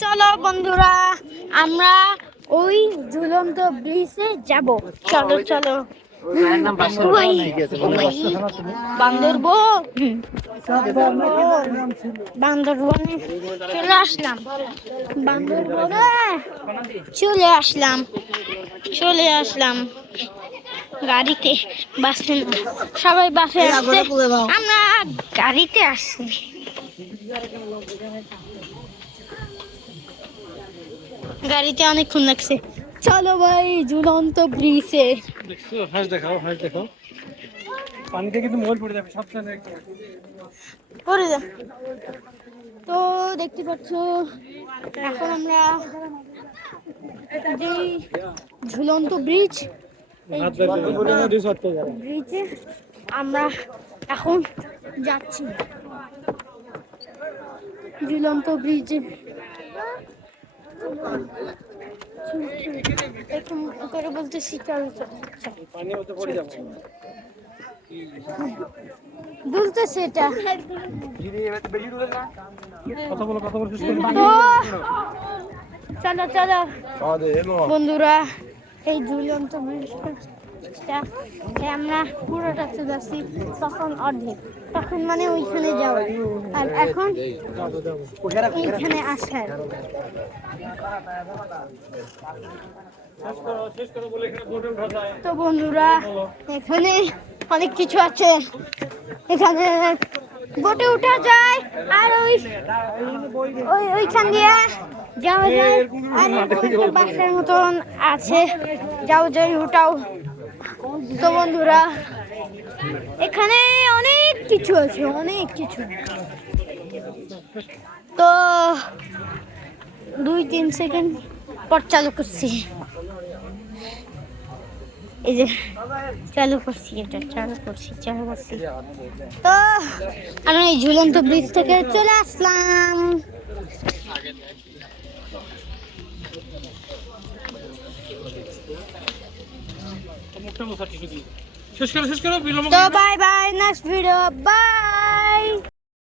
চলো বন্ধুরা, আমরা ওই ঝুলন্ত ব্রিজে যাব। চলো চলো। বান্দরবনে চলে আসলাম। বান্দরবনে চলে আসলাম গাড়িতে, বাসে না, সবাই বাসে আসছে, আমরা গাড়িতে আসছি। গাড়িতে অনেকক্ষণ লাগছে। চলো ভাই ঝুলন্ত ব্রিজে। হাঁস দেখাও, হাঁস দেখাও। পানিতে কিন্তু মোল পড়ে যাবে, সাবধানে পড়ে যা। তো দেখতে পাচ্ছ, এখন আমরা যে ঝুলন্ত ব্রিজ, এই ব্রিজে আমরা এখন যাচ্ছি। ঝুলন্ত ব্রিজে এরকম করে বলতেছি, চলো দুলতেছে এটা। চলো চলো বন্ধুরা, এই ঝুলন্ত ব্রিজটা আমরা পুরোটা চলে, তখন অর্ধেক, তখন মানে ওইখানে যাওয়া, আর এখন এইখানে আসার। তো বন্ধুরা, এখানে অনেক কিছু আছে, এখানে বোটে উঠা যায়, আর ওইখান দিয়ে যাওয়া যায়, আর বাসার মতন আছে, যাও যাই ওটাও। তো বন্ধুরা, এখানে অনেক কিছু আছে, অনেক কিছু। তো 2-3 সেকেন্ড পর চালু করছি, এই যে চালু করছি, এটা চালু করছি। তো আমি এই ঝুলন্ত ব্রিজ থেকে চলে আসলাম। তো bye bye, next video, by.